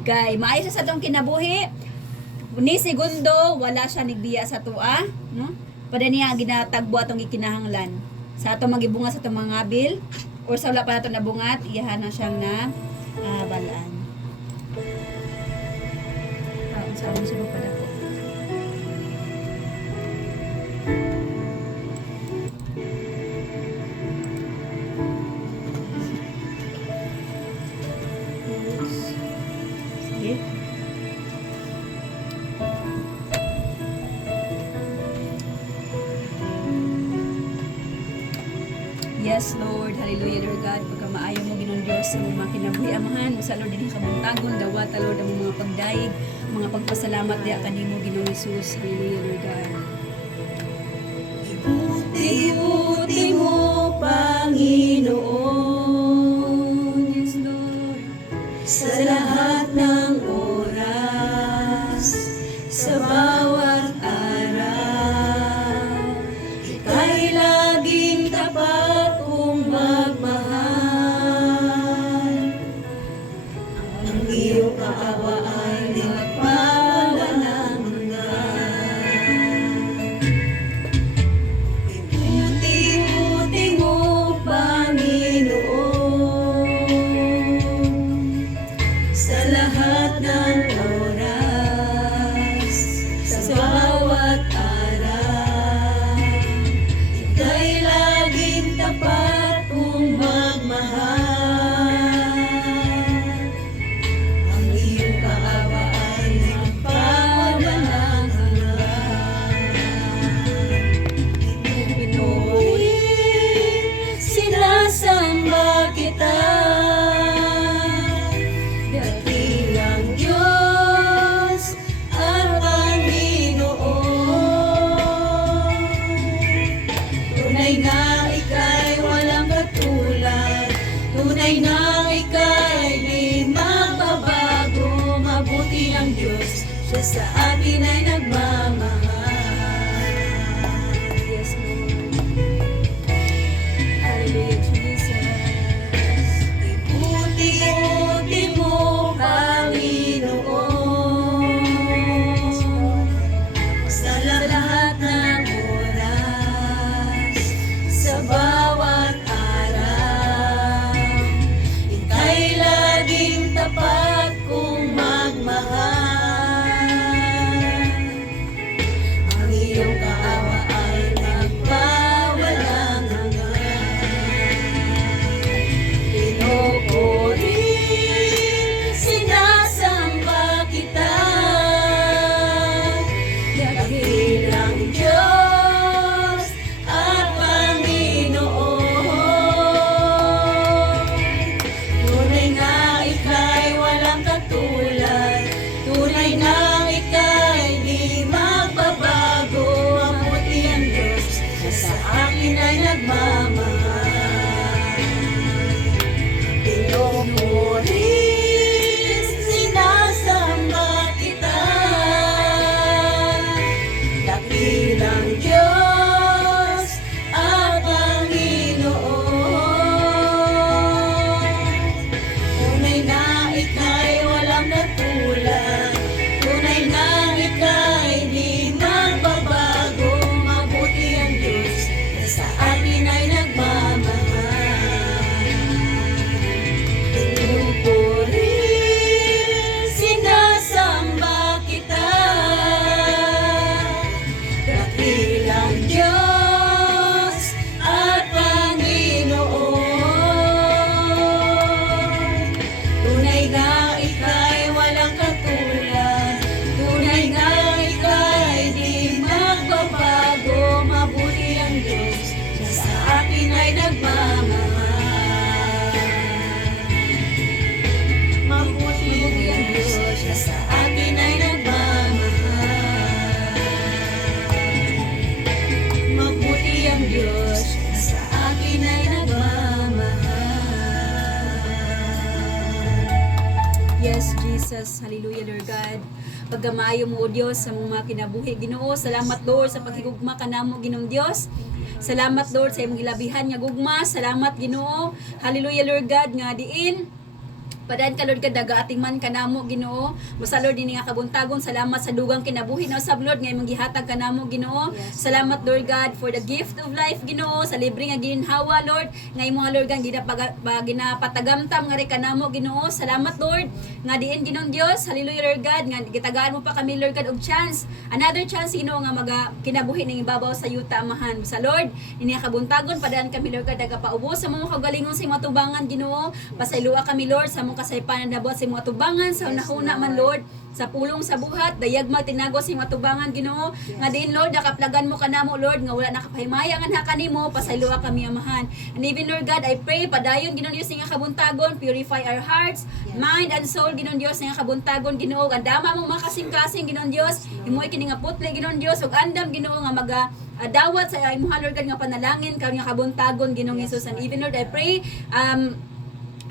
Gay, maayo sa atong kinabuhi. Ni segundo, wala siya nigbiya sa tua, no? Pada niya ginatagbo atong gikinahanglan. Sa atong magibunga sa atong mga bil or sa wala pa nato nabungat, iyahan na siyang na balaan. Sa among subok pa dako. Sige. Yes, Lord. Hallelujah, Lord God. Pagka maayo mo, Ginoong Diyos, sa mga kinabuhi, amahan, sa Lord, din ka buntagon, dawa, Lord, ang mga pagdaig, mga pagpasalamat, diya kanimo, Ginoong Jesus. Hallelujah, Lord God. Ibuti mo, Panginoon. Yes, Lord. Sa lahat ng oras, sa bawat araw, ika'y laging tapat kong magmahal. Ang iyong kaawa ay nagpawalang hanggan. Ibuti mo, Panginoon, sa lahat ng oras, sa bawat araw, ika'y laging tapat kong magmahal. Ang iyong kaawa ay nagpawalang hanggan. Pinuri, sinasamba kita, dakilang Diyos at Panginoon. Tunay na ika'y walang katulad, tunay na ika'y di magbabago. Mabuti ang Diyos, siya sa atin ay nagmamahal. Yes, Lord. Hallelujah, Jesus. Ibuti mo, Panginoon, sa lahat ng oras, sa bawat araw, ika'y laging tapat kong magmahal. Ang iyong kaawa ay nagpawalang hanggan. Pinupuri, sinasamba kita, dakilang Diyos at Panginoon. Tunay nga ika'y walang katulad, tunay nga ika'y di magbabago. Mabuti ang Diyos, siya sa akin ay nagmamahal. Pinupuri, sinasamba kita, dakilang Diyos at Panginoon. Tunay na ika'y walang katulad, tunay na ika'y di magbabago. Mabuti ang Diyos, na sa atin ay nagmamahal. Pinupuri, sinasamba kita, dakilang Diyos at Panginoon. Tunay nga ika'y walang katulad, tunay nga ika'y di magbabago. Mabuti ang Diyos, siya sa atin ay nagmamahal. Mabuti ang Diyos, siya sa atin ay nagmamahal. Mabuti ang Diyos, siya sa atin ay nagmamahal. Yes, Jesus. Hallelujah, Lord God. Pagkamayo mo, O Diyos, sa mga kinabuhi. Ginoo, salamat, Lord, sa paghigugma kanamo, Ginoong Diyos. Salamat, Lord, sa imong gilabihan nga gugma. Salamat, Ginoo. Hallelujah, Lord God, nga diin Padayon ka Lord ka daga ating man kanamo Ginoo. Musa Lord ini nga kabuntagon, salamat sa dugang kinabuhi na usab Lord nga imong gihatag kanamo Ginoo. Salamat Lord God for the gift of life Ginoo, sa libre nga ginhawa Lord nga imong Lord God ginapatagamtam nga ri kanamo Ginoo. Salamat Lord nga diin Ginoong Dios. Hallelujah Lord God nga gitagaan mo pa kami Lord God og chance. Another chance Ginoo nga maga kinabuhi ning ibabaw sa yuta amahan. Sa Lord ini nga kabuntagon padayon kami Lord God daga paubos sa mga kagalingon sa imong tubangan Ginoo. Pasayloa kami Lord sa mong kasaypanan na buhat sa mga tubangan sa unahuna man Lord sa pulong sa buhat dayag magtinagos sa mga tubangan Ginoo nga din Lord nakaplagan mo kanamo Lord nga wala nakapahimaya nga naka nimo pasayloa kami amahan. And even Lord God I pray padayon Ginoong Dios nga kabuntagon, purify our hearts, mind and soul Ginoong Dios nga kabuntagon Ginoo. Andama mo makasing-kasing Ginoong Dios imoy kini nga putli Ginoong Dios ug andam Ginoo nga maga dawat sa imong Lord God nga panalangin karon nga kabuntagon Ginoong Hesus. And even Lord I pray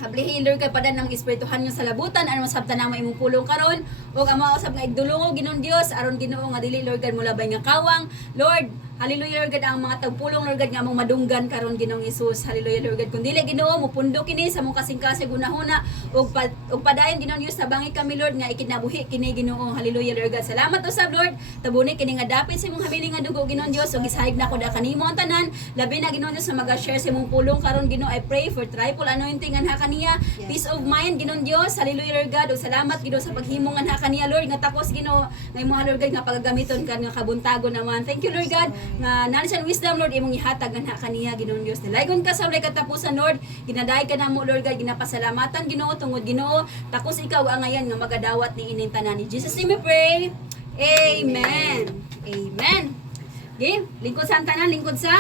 Hablihin Lord kay padan ng espirituhan nga sa labutan aron masabtan namo imong pulong karon ug ang mga usab nga igdulungo Ginoong Dios aron Ginoo nga dili Lord God mulabay nga kawang Lord. Hallelujah Lord God ang mga tagpulong Lord God nga among madunggan karon Ginoong Hesus. Hallelujah Lord God kun dili Ginoo mupundo kini sa mong kasing-kasing gunahuna ug padayon Ginoong Dios tabangi kami Lord nga ikinabuhi kini Ginoo. Hallelujah Lord God. Salamat usab Lord tabuni kini nga dapit sa imong habiling nga dugo Ginoong Dios ug isahig na ko da kanimo ang tanan labi na Ginoong Dios sa maga-share sa imong pulong karon Ginoo. I pray for triple anointing anha kaniya, peace of mind Ginoong Dios. Hallelujah Lord God. Ug salamat Ginoo sa paghimong anha kaniya Lord nga takos Ginoo nga imong Lord God nga pagagamiton kan nga kabuntagon naman. Thank you Lord God nga nani sa wisdom Lord imong ihatag anha kaniya Ginoong Dios. Dalaygon ka sa walay katapusan Lord. Ginaday ka namo Lord God ginapasalamatan Ginoo tungod Ginoo takos ikaw ang ngayon nga magadawat ni ining tanan ni Jesus name we pray. Amen. Amen. Okay, lingkod sa tanan, lingkod sa